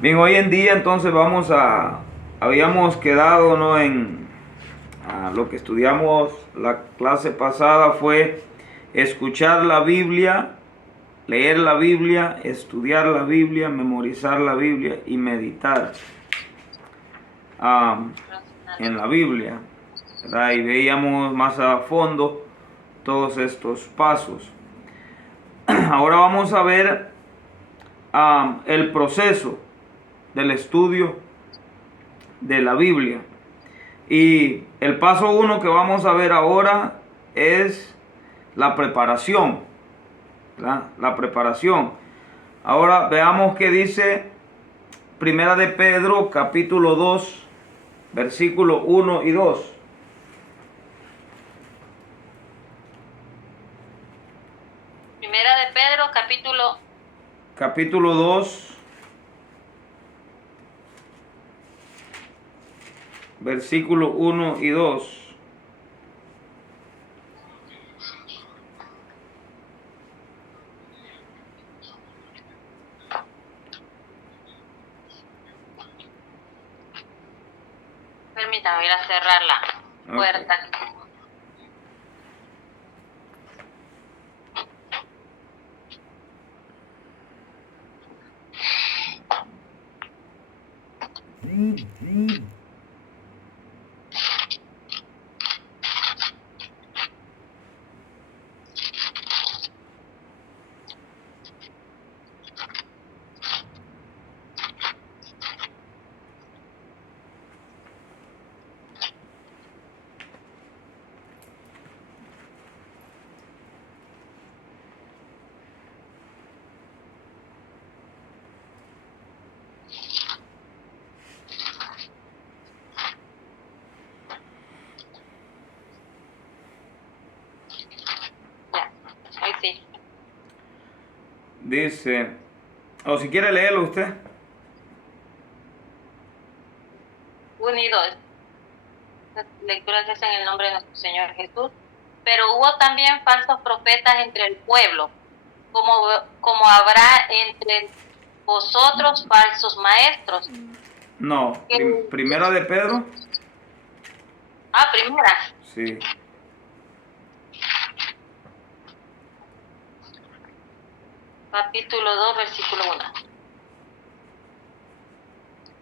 Bien, hoy en día entonces habíamos quedado, ¿no? Lo que estudiamos la clase pasada fue escuchar la Biblia, leer la Biblia, estudiar la Biblia, memorizar la Biblia y meditar ah, en la Biblia, ¿verdad? Y veíamos más a fondo todos estos pasos. Ahora vamos a ver el proceso del estudio de la Biblia. Y el paso uno que vamos a ver ahora es la preparación, ¿verdad? La preparación. Ahora veamos qué dice Primera de Pedro, capítulo 2, versículo 1 y 2. Primera de Pedro, Capítulo 2, versículo 1 y 2. permítame ir a cerrar la Okay. puerta. Ya, ahí sí. Dice, o si quiere leerlo usted. Unidos. Lectura que es en el nombre de nuestro Señor Jesús. Pero hubo también falsos profetas entre el pueblo, como habrá entre vosotros falsos maestros. No, Primera de Pedro. Primera. Sí. Capítulo 2, versículo 1.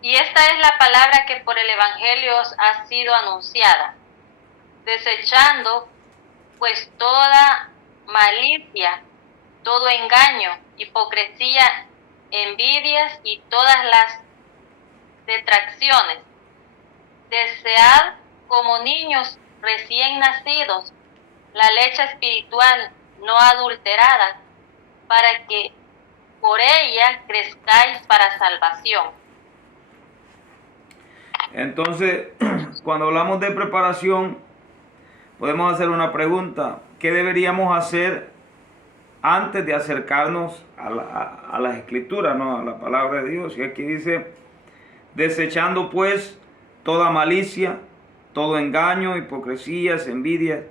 Y esta es la palabra que por el Evangelio os ha sido anunciada, desechando pues toda malicia, todo engaño, hipocresía, envidias y todas las detracciones. Desead como niños recién nacidos la leche espiritual no adulterada, para que por ella crezcáis para salvación. Entonces, cuando hablamos de preparación, podemos hacer una pregunta. ¿Qué deberíamos hacer antes de acercarnos a las escrituras, ¿no? A la palabra de Dios? Y aquí dice, desechando pues toda malicia, todo engaño, hipocresías, envidias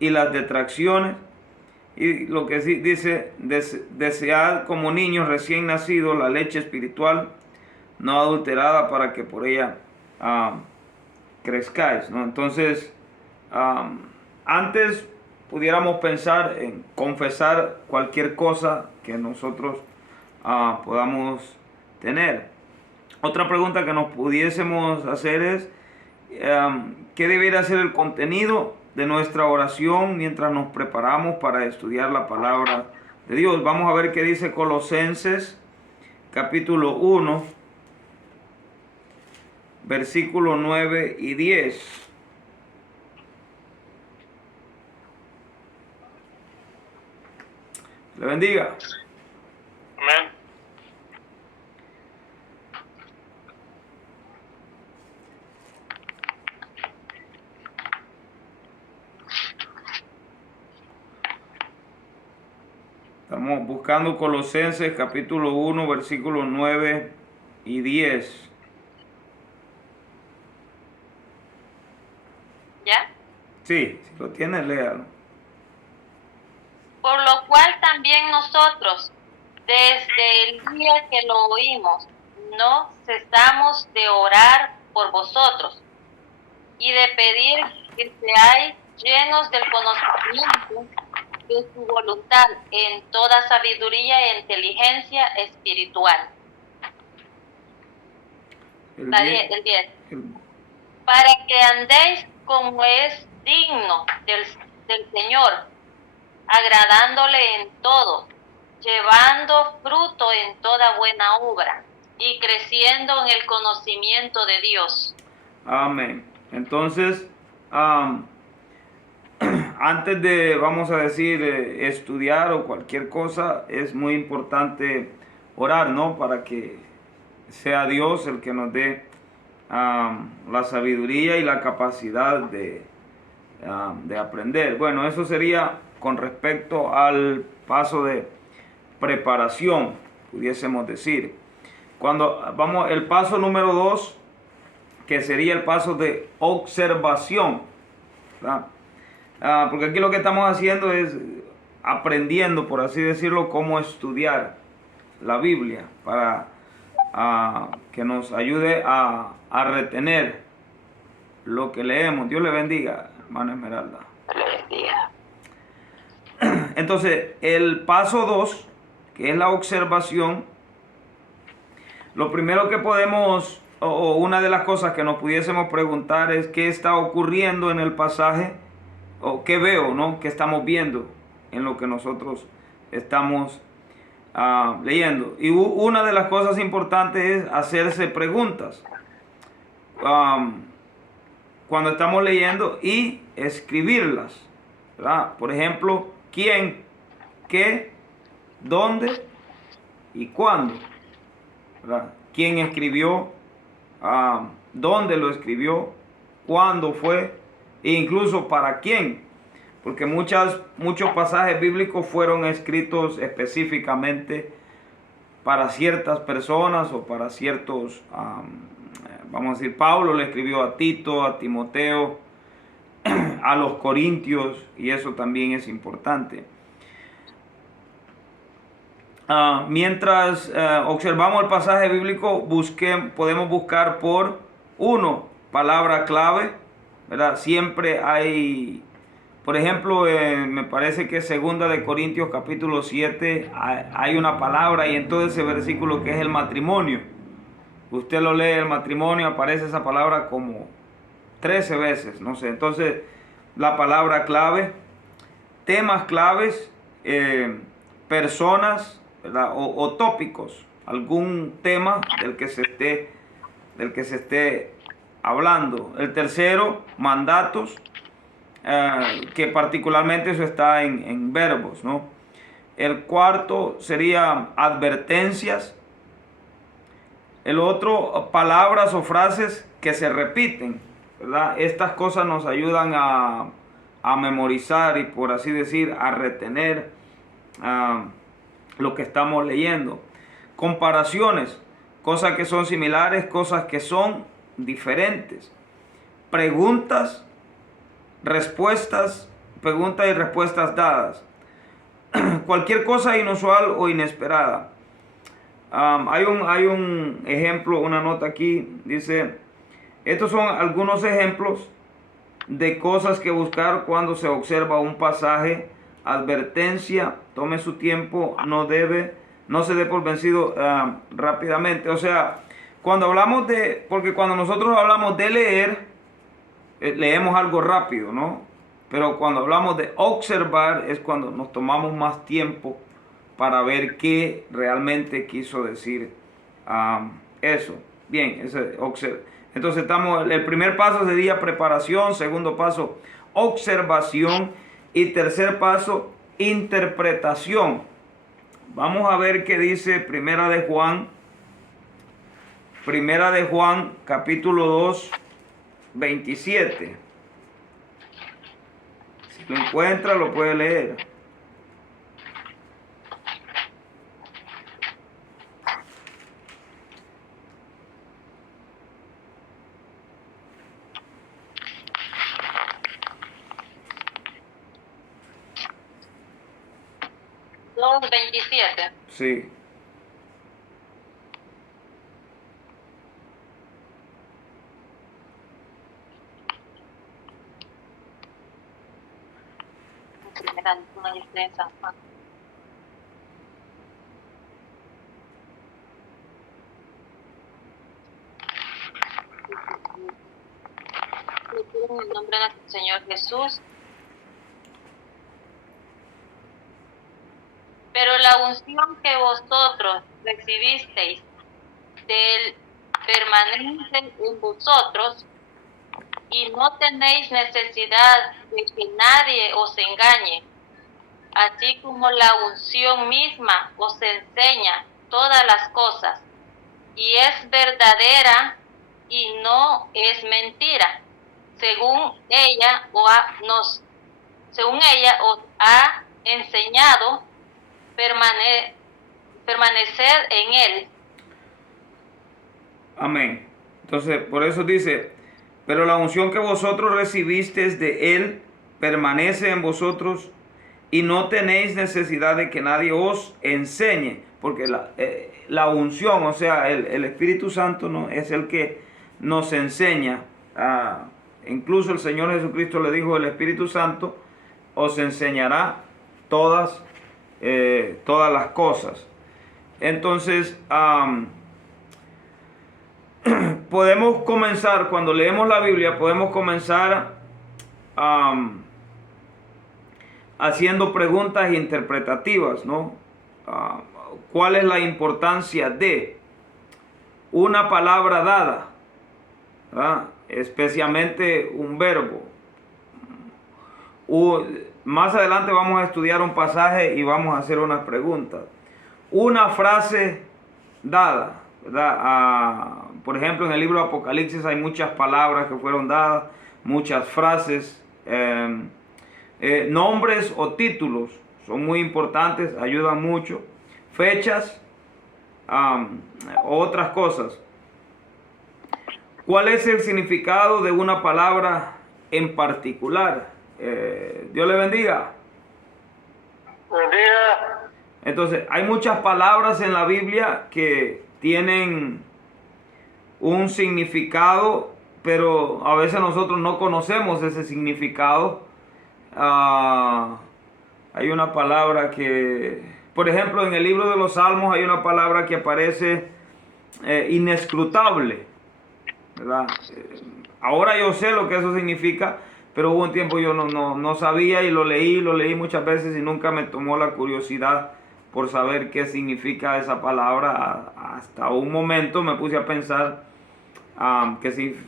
y las detracciones. Y lo que sí dice, desead como niños recién nacidos la leche espiritual no adulterada para que por ella crezcáis, ¿no? Entonces, antes pudiéramos pensar en confesar cualquier cosa que nosotros podamos tener. Otra pregunta que nos pudiésemos hacer es, ¿qué debería ser el contenido de nuestra oración mientras nos preparamos para estudiar la palabra de Dios? Vamos a ver qué dice Colosenses capítulo 1, versículos 9 y 10. Le bendiga. Amén. Estamos buscando Colosenses capítulo 1, versículos 9 y 10. ¿Ya? Sí, si lo tiene, léalo. Por lo cual también nosotros, desde el día que lo oímos, no cesamos de orar por vosotros y de pedir que seáis llenos del conocimiento de su voluntad en toda sabiduría e inteligencia espiritual. El La 10. el 10. el- Para que andéis como es digno del Señor, agradándole en todo, llevando fruto en toda buena obra y creciendo en el conocimiento de Dios. Amén. Entonces, antes de, vamos a decir, estudiar o cualquier cosa, es muy importante orar, ¿no? Para que sea Dios el que nos dé la sabiduría y la capacidad de aprender. Bueno, eso sería con respecto al paso de preparación, pudiésemos decir. Cuando vamos, el paso número 2, que sería el paso de observación, ¿verdad? Porque aquí lo que estamos haciendo es aprendiendo, por así decirlo, cómo estudiar la Biblia para que nos ayude a retener lo que leemos. Dios le bendiga, hermana Esmeralda. Le bendiga. Entonces, el paso 2, que es la observación, lo primero que podemos, o una de las cosas que nos pudiésemos preguntar es qué está ocurriendo en el pasaje, o qué veo, ¿no? ¿Qué estamos viendo en lo que nosotros estamos leyendo? Y una de las cosas importantes es hacerse preguntas cuando estamos leyendo y escribirlas, ¿verdad? Por ejemplo, ¿quién, qué, dónde y cuándo? ¿Verdad? ¿Quién escribió? ¿Dónde lo escribió? ¿Cuándo fue? E incluso para quién. Porque muchos pasajes bíblicos fueron escritos específicamente para ciertas personas o para ciertos, vamos a decir, Pablo le escribió a Tito, a Timoteo, a los Corintios, y eso también es importante. Mientras observamos el pasaje bíblico, podemos buscar por uno, palabra clave, ¿verdad? Siempre hay, por ejemplo, me parece que segunda de Corintios capítulo 7, hay una palabra y en todo ese versículo que es el matrimonio. Usted lo lee, el matrimonio, aparece esa palabra como 13 veces, no sé. Entonces, la palabra clave, temas claves, personas, ¿verdad? O tópicos, algún tema del que se esté hablando. El tercero, mandatos, que particularmente eso está en verbos, ¿no? El cuarto sería advertencias. El otro, palabras o frases que se repiten, ¿verdad? Estas cosas nos ayudan a memorizar y, por así decir, a retener lo que estamos leyendo. Comparaciones, cosas que son similares, cosas que son diferentes. Preguntas, respuestas, preguntas y respuestas dadas. Cualquier cosa inusual o inesperada. Hay un ejemplo, una nota aquí, dice, estos son algunos ejemplos de cosas que buscar cuando se observa un pasaje. Advertencia, tome su tiempo, no se dé por vencido rápidamente. O sea, cuando hablamos porque cuando nosotros hablamos de leer, leemos algo rápido, ¿no? Pero cuando hablamos de observar es cuando nos tomamos más tiempo para ver qué realmente quiso decir eso. Bien, entonces el primer paso sería preparación, segundo paso observación y tercer paso interpretación. Vamos a ver qué dice Primera de Juan capítulo 2, 27. Si lo encuentra, lo puede leer. Dos 27. Sí. primera lectura, yo estoy en San Juan. En el nombre de nuestro Señor Jesús. Pero la unción que vosotros recibisteis del permanente en vosotros, y no tenéis necesidad de que nadie os engañe, así como la unción misma os enseña todas las cosas, y es verdadera y no es mentira, según ella os ha enseñado, permanecer en él. Amén. Entonces, por eso dice, pero la unción que vosotros recibisteis de él permanece en vosotros y no tenéis necesidad de que nadie os enseñe, porque la unción, o sea, el Espíritu Santo, ¿no?, es el que nos enseña. Incluso el Señor Jesucristo le dijo, el Espíritu Santo os enseñará todas las cosas. Entonces, podemos comenzar, cuando leemos la Biblia, podemos comenzar haciendo preguntas interpretativas, ¿no? ¿Cuál es la importancia de una palabra dada? ¿Verdad? Especialmente un verbo. Más adelante vamos a estudiar un pasaje y vamos a hacer unas preguntas. Una frase dada, ¿verdad? Por ejemplo, en el libro de Apocalipsis hay muchas palabras que fueron dadas, muchas frases, nombres o títulos son muy importantes, ayudan mucho. Fechas, otras cosas. ¿Cuál es el significado de una palabra en particular? Dios le bendiga. Buen día. Entonces, hay muchas palabras en la Biblia que tienen un significado, pero a veces nosotros no conocemos ese significado. Hay una palabra que, por ejemplo, en el libro de los Salmos hay una palabra que aparece inescrutable, ¿verdad? Ahora yo sé lo que eso significa, pero hubo un tiempo yo no sabía y lo leí muchas veces y nunca me tomó la curiosidad por saber qué significa esa palabra. Hasta un momento me puse a pensar qué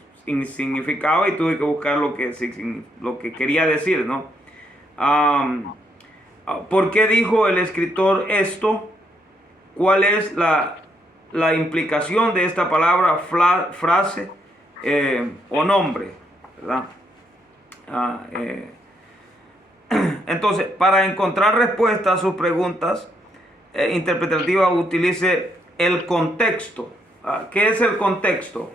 significaba y tuve que buscar lo que quería decir, ¿no? ¿Por qué dijo el escritor esto? ¿Cuál es la implicación de esta palabra, frase o nombre, ¿verdad? Entonces, para encontrar respuesta a sus preguntas interpretativas, utilice el contexto. ¿Qué es el contexto?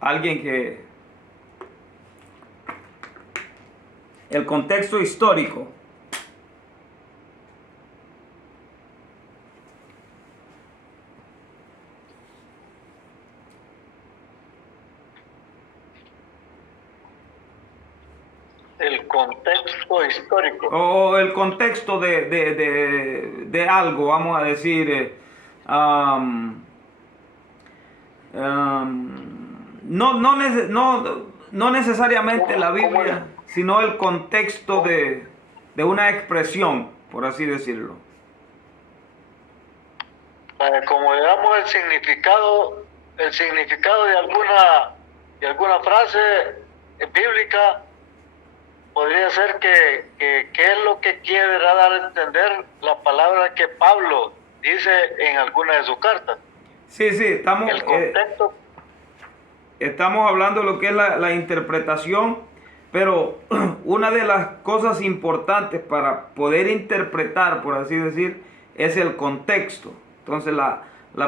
Alguien que... El contexto histórico. El contexto histórico. O el contexto de algo, vamos a decir, no necesariamente la Biblia, sino el contexto de una expresión, por así decirlo. Como digamos el significado de alguna frase bíblica, podría ser que es lo que quiere dar a entender la palabra que Pablo dice en alguna de sus cartas. Sí, estamos... El contexto. Estamos hablando de lo que es la interpretación, pero una de las cosas importantes para poder interpretar, por así decir, es el contexto. Entonces la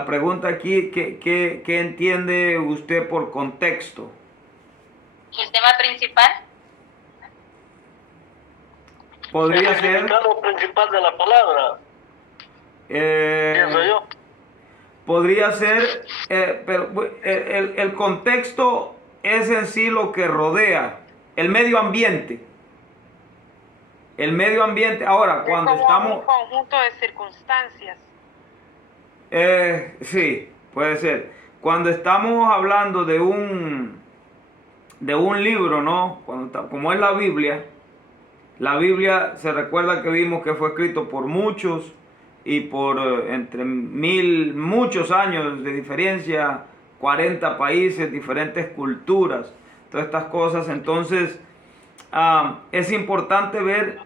pregunta aquí, ¿qué entiende usted por contexto? ¿El tema principal? Podría El ser... significado principal de la palabra, pienso yo. Podría ser, pero el contexto es en sí lo que rodea el medio ambiente. El medio ambiente, ahora, cuando como estamos... un conjunto de circunstancias. Sí, puede ser. Cuando estamos hablando de un libro, ¿no? Como es la Biblia se recuerda que vimos que fue escrito por muchos y por entre muchos años de diferencia, 40 países, diferentes culturas, todas estas cosas. Entonces, es importante ver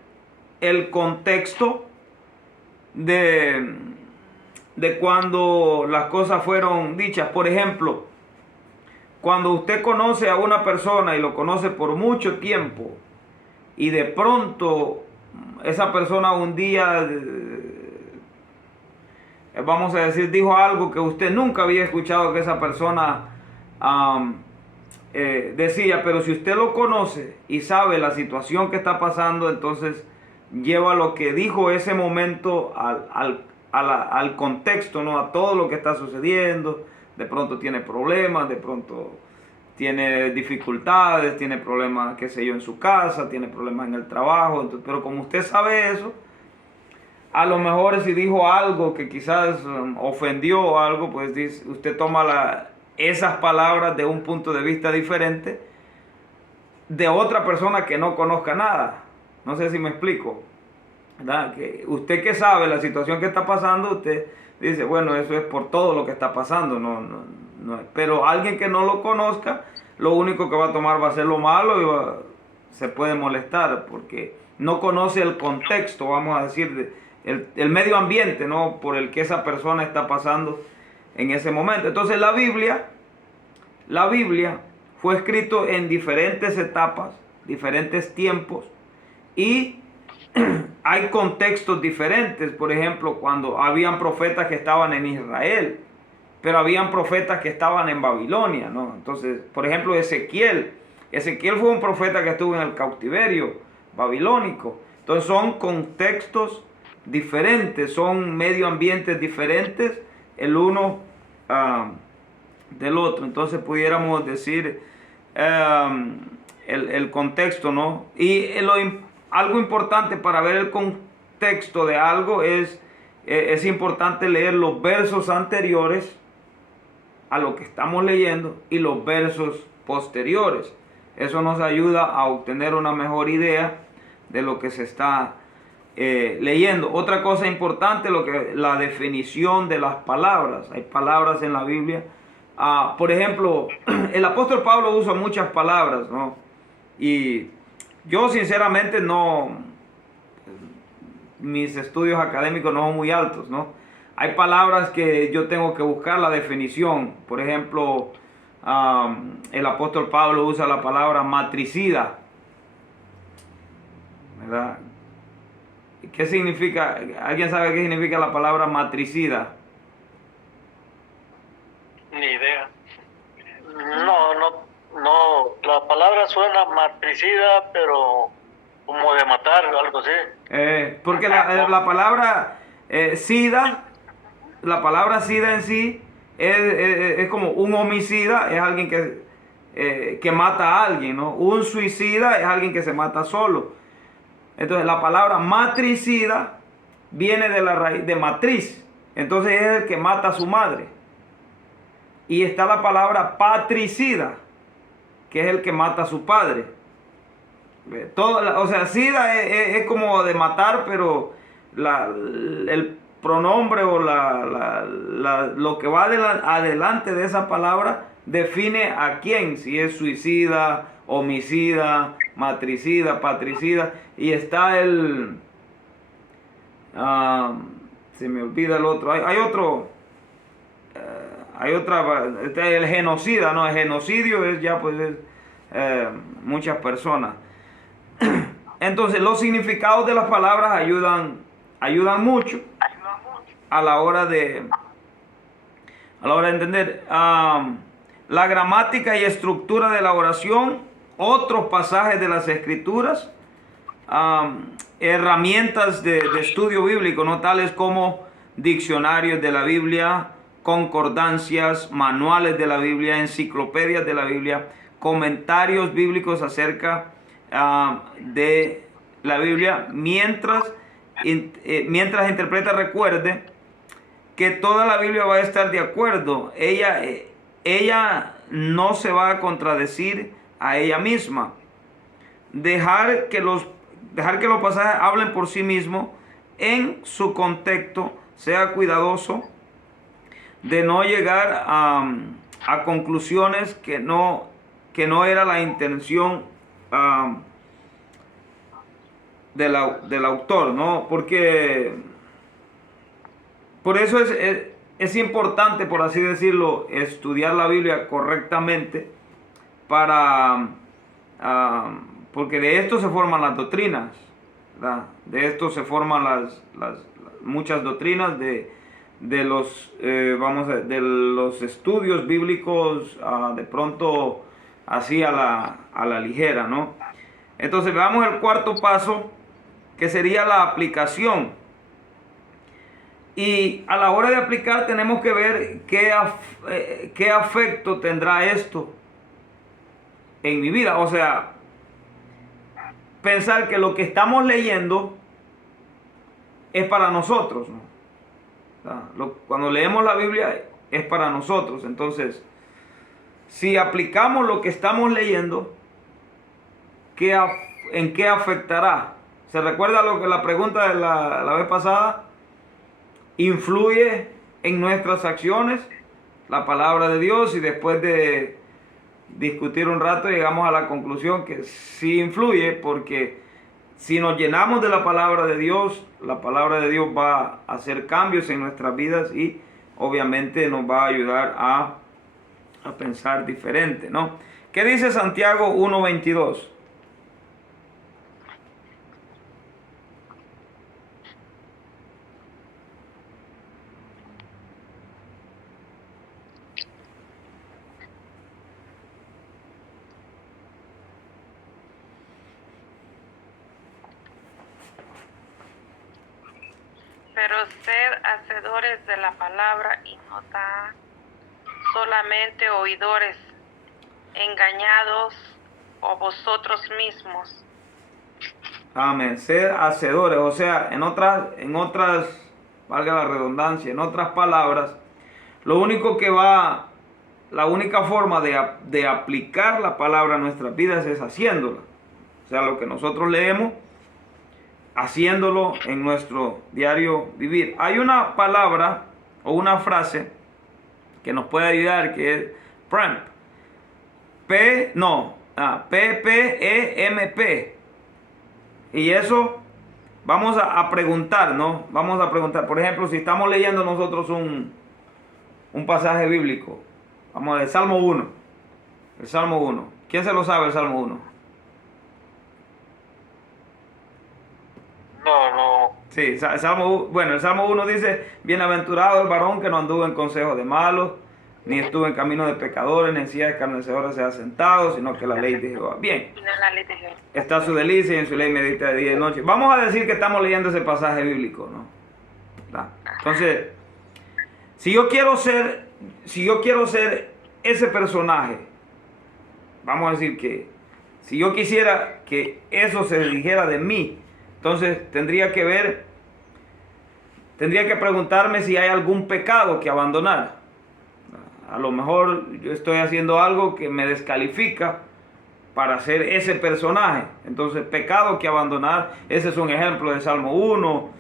el contexto de cuando las cosas fueron dichas. Por ejemplo, cuando usted conoce a una persona y lo conoce por mucho tiempo y de pronto esa persona un día, vamos a decir, dijo algo que usted nunca había escuchado que esa persona decía, pero si usted lo conoce y sabe la situación que está pasando, entonces lleva lo que dijo ese momento al contexto, ¿no? A todo lo que está sucediendo. De pronto tiene problemas, de pronto tiene dificultades, tiene problemas, qué sé yo, en su casa, tiene problemas en el trabajo. Entonces, pero como usted sabe eso, a lo mejor si dijo algo que quizás ofendió o algo, pues usted toma esas palabras de un punto de vista diferente de otra persona que no conozca nada. No sé si me explico, ¿verdad? Que usted que sabe la situación que está pasando, usted dice, bueno, eso es por todo lo que está pasando, no. Pero alguien que no lo conozca, lo único que va a tomar va a ser lo malo y se puede molestar porque no conoce el contexto, vamos a decir, el medio ambiente, ¿no? Por el que esa persona está pasando en ese momento. Entonces la Biblia fue escrito en diferentes etapas, diferentes tiempos, y hay contextos diferentes. Por ejemplo, cuando habían profetas que estaban en Israel, pero habían profetas que estaban en Babilonia, ¿no? Entonces, por ejemplo, Ezequiel fue un profeta que estuvo en el cautiverio babilónico. Entonces son contextos diferentes, son medio ambientes diferentes el uno del otro. Entonces pudiéramos decir el contexto, ¿no? Y algo importante para ver el contexto de algo es importante leer los versos anteriores a lo que estamos leyendo y los versos posteriores. Eso nos ayuda a obtener una mejor idea de lo que se está leyendo. Otra cosa importante, la definición de las palabras. Hay palabras en la Biblia. Por ejemplo, el apóstol Pablo usa muchas palabras, ¿no? Y yo sinceramente mis estudios académicos no son muy altos, ¿no? Hay palabras que yo tengo que buscar la definición. Por ejemplo, el apóstol Pablo usa la palabra matricida, ¿verdad? ¿Qué significa? ¿Alguien sabe qué significa la palabra matricida? Ni idea. No, la palabra suena matricida, pero como de matar o algo así. Porque la palabra sida, la palabra sida en sí es como un homicida, es alguien que mata a alguien, ¿no? Un suicida es alguien que se mata solo. Entonces la palabra matricida viene de la raíz de matriz, entonces es el que mata a su madre. Y está la palabra patricida, que es el que mata a su padre. O sea, sida es como de matar, pero el pronombre o lo que va adelante de esa palabra define a quién, si es suicida, homicida, matricida, patricida. Y está se me olvida el otro, hay otro, el genocida, ¿no? El genocidio es ya pues muchas personas. Entonces los significados de las palabras ayudan mucho a la hora de entender la gramática y estructura de la oración, otros pasajes de las escrituras, herramientas de estudio bíblico, ¿no? Tales como diccionarios de la Biblia, concordancias, manuales de la Biblia, enciclopedias de la Biblia, comentarios bíblicos acerca de la Biblia mientras interpreta. Recuerde que toda la Biblia va a estar de acuerdo. Ella no se va a contradecir a ella misma. Dejar que los pasajes hablen por sí mismos en su contexto. Sea cuidadoso de no llegar a conclusiones que no era la intención del autor, ¿no? Porque por eso es importante, por así decirlo, estudiar la Biblia correctamente porque de esto se forman las doctrinas, ¿verdad? De esto se forman las muchas doctrinas de los de los estudios bíblicos, de pronto así a la ligera, ¿no? Entonces veamos el cuarto paso, que sería la aplicación. Y a la hora de aplicar tenemos que ver qué afecto tendrá esto en mi vida. O sea, pensar que lo que estamos leyendo es para nosotros, ¿no? O sea, cuando leemos la Biblia es para nosotros. Entonces, si aplicamos lo que estamos leyendo, ¿en qué afectará? ¿Se recuerda la pregunta de la vez pasada? ¿Influye en nuestras acciones la palabra de Dios? Y después de discutir un rato llegamos a la conclusión que sí influye, porque si nos llenamos de la palabra de Dios, la palabra de Dios va a hacer cambios en nuestras vidas y obviamente nos va a ayudar a pensar diferente, ¿no? ¿Qué dice Santiago 1:22? Pero sed hacedores de la palabra y no tan solamente oidores, engañados o vosotros mismos. Amén. Sed hacedores, o sea, en otras, valga la redundancia, en otras palabras, la única forma de aplicar la palabra a nuestras vidas es haciéndola. O sea, lo que nosotros leemos, haciéndolo en nuestro diario vivir. Hay una palabra o una frase que nos puede ayudar, que es PREMP. PPEMP. Y eso vamos a preguntar, ¿no? Vamos a preguntar, por ejemplo, si estamos leyendo nosotros un pasaje bíblico, vamos a ver, Salmo 1. El Salmo 1. ¿Quién se lo sabe el Salmo 1? No. Sí, el Salmo 1 dice: bienaventurado el varón que no anduvo en consejo de malos, ni estuvo en camino de pecadores, ni en silla de escarnecedores se ha sentado, sino que la ley de Jehová. Bien, está su delicia y en su ley medita de día y de noche. Vamos a decir que estamos leyendo ese pasaje bíblico, ¿no? ¿Verdad? Entonces, si yo quiero ser ese personaje, vamos a decir que si yo quisiera que eso se dijera de mí, entonces tendría que preguntarme si hay algún pecado que abandonar. A lo mejor yo estoy haciendo algo que me descalifica para ser ese personaje. Entonces, pecado que abandonar, ese es un ejemplo de Salmo 1.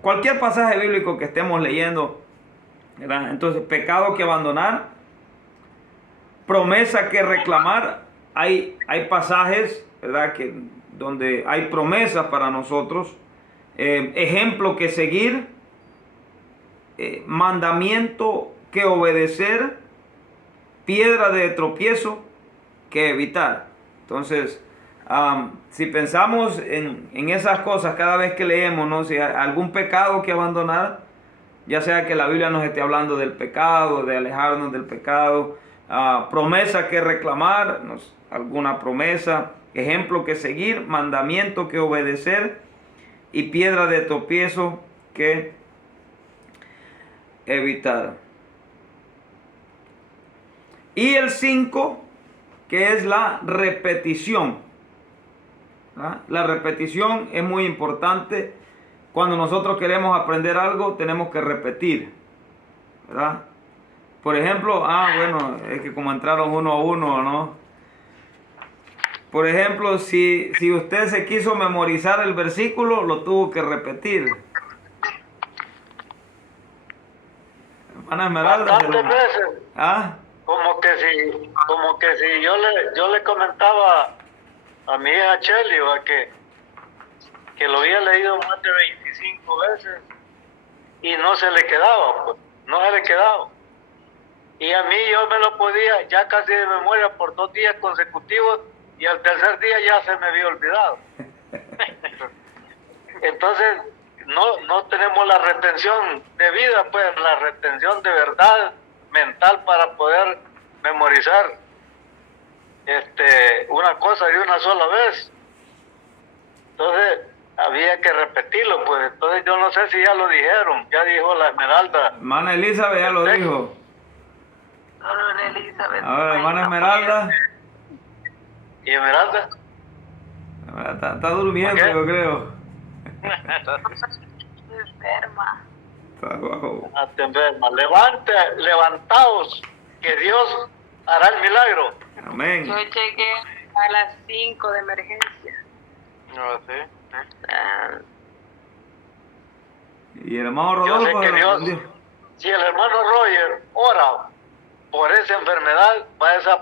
Cualquier pasaje bíblico que estemos leyendo, ¿verdad? Entonces, pecado que abandonar, promesa que reclamar. Hay pasajes, ¿verdad?, donde hay promesas para nosotros. Ejemplo que seguir, mandamiento que obedecer, piedra de tropiezo que evitar. Entonces, si pensamos en esas cosas cada vez que leemos, ¿no? Si hay algún pecado que abandonar, ya sea que la Biblia nos esté hablando del pecado, de alejarnos del pecado, promesa que reclamar, alguna promesa, ejemplo que seguir, mandamiento que obedecer y piedra de tropiezo que evitar. Y el 5, que es la repetición. ¿verdad? La repetición es muy importante. Cuando nosotros queremos aprender algo, tenemos que repetir, ¿verdad? Por ejemplo, bueno, es que como entraron uno a uno, ¿no? Por ejemplo, si usted se quiso memorizar el versículo, lo tuvo que repetir. Hermana Esmeralda, Bastantes veces. ¿ah? Como que si yo le comentaba a mi hija Chelly, ¿va? Que lo había leído más de 25 veces y no se le quedaba, pues, no se le quedaba. Y a mí yo me lo podía ya casi de memoria por 2 días consecutivos y al tercer día ya se me había olvidado. Entonces no tenemos la retención de vida, pues la retención de verdad mental para poder memorizar una cosa de una sola vez. Entonces había que repetirlo, pues. Entonces yo no sé si ya lo dijeron, ya dijo la Esmeralda. Hermana Elizabeth ya lo dijo. Solo Elizabeth. Ahora, hermana Esmeralda. ¿Y Esmeralda? Está durmiendo, ¿Por qué? yo creo. Enferma. Está bajo. Levantaos, que Dios hará el milagro. Amén. Yo llegué a las 5 de emergencia. No sé. Y el hermano Yo sé Rodolfo que se lo Dios, aprendió. si el hermano Roger ora por esa enfermedad, va a desaparecer.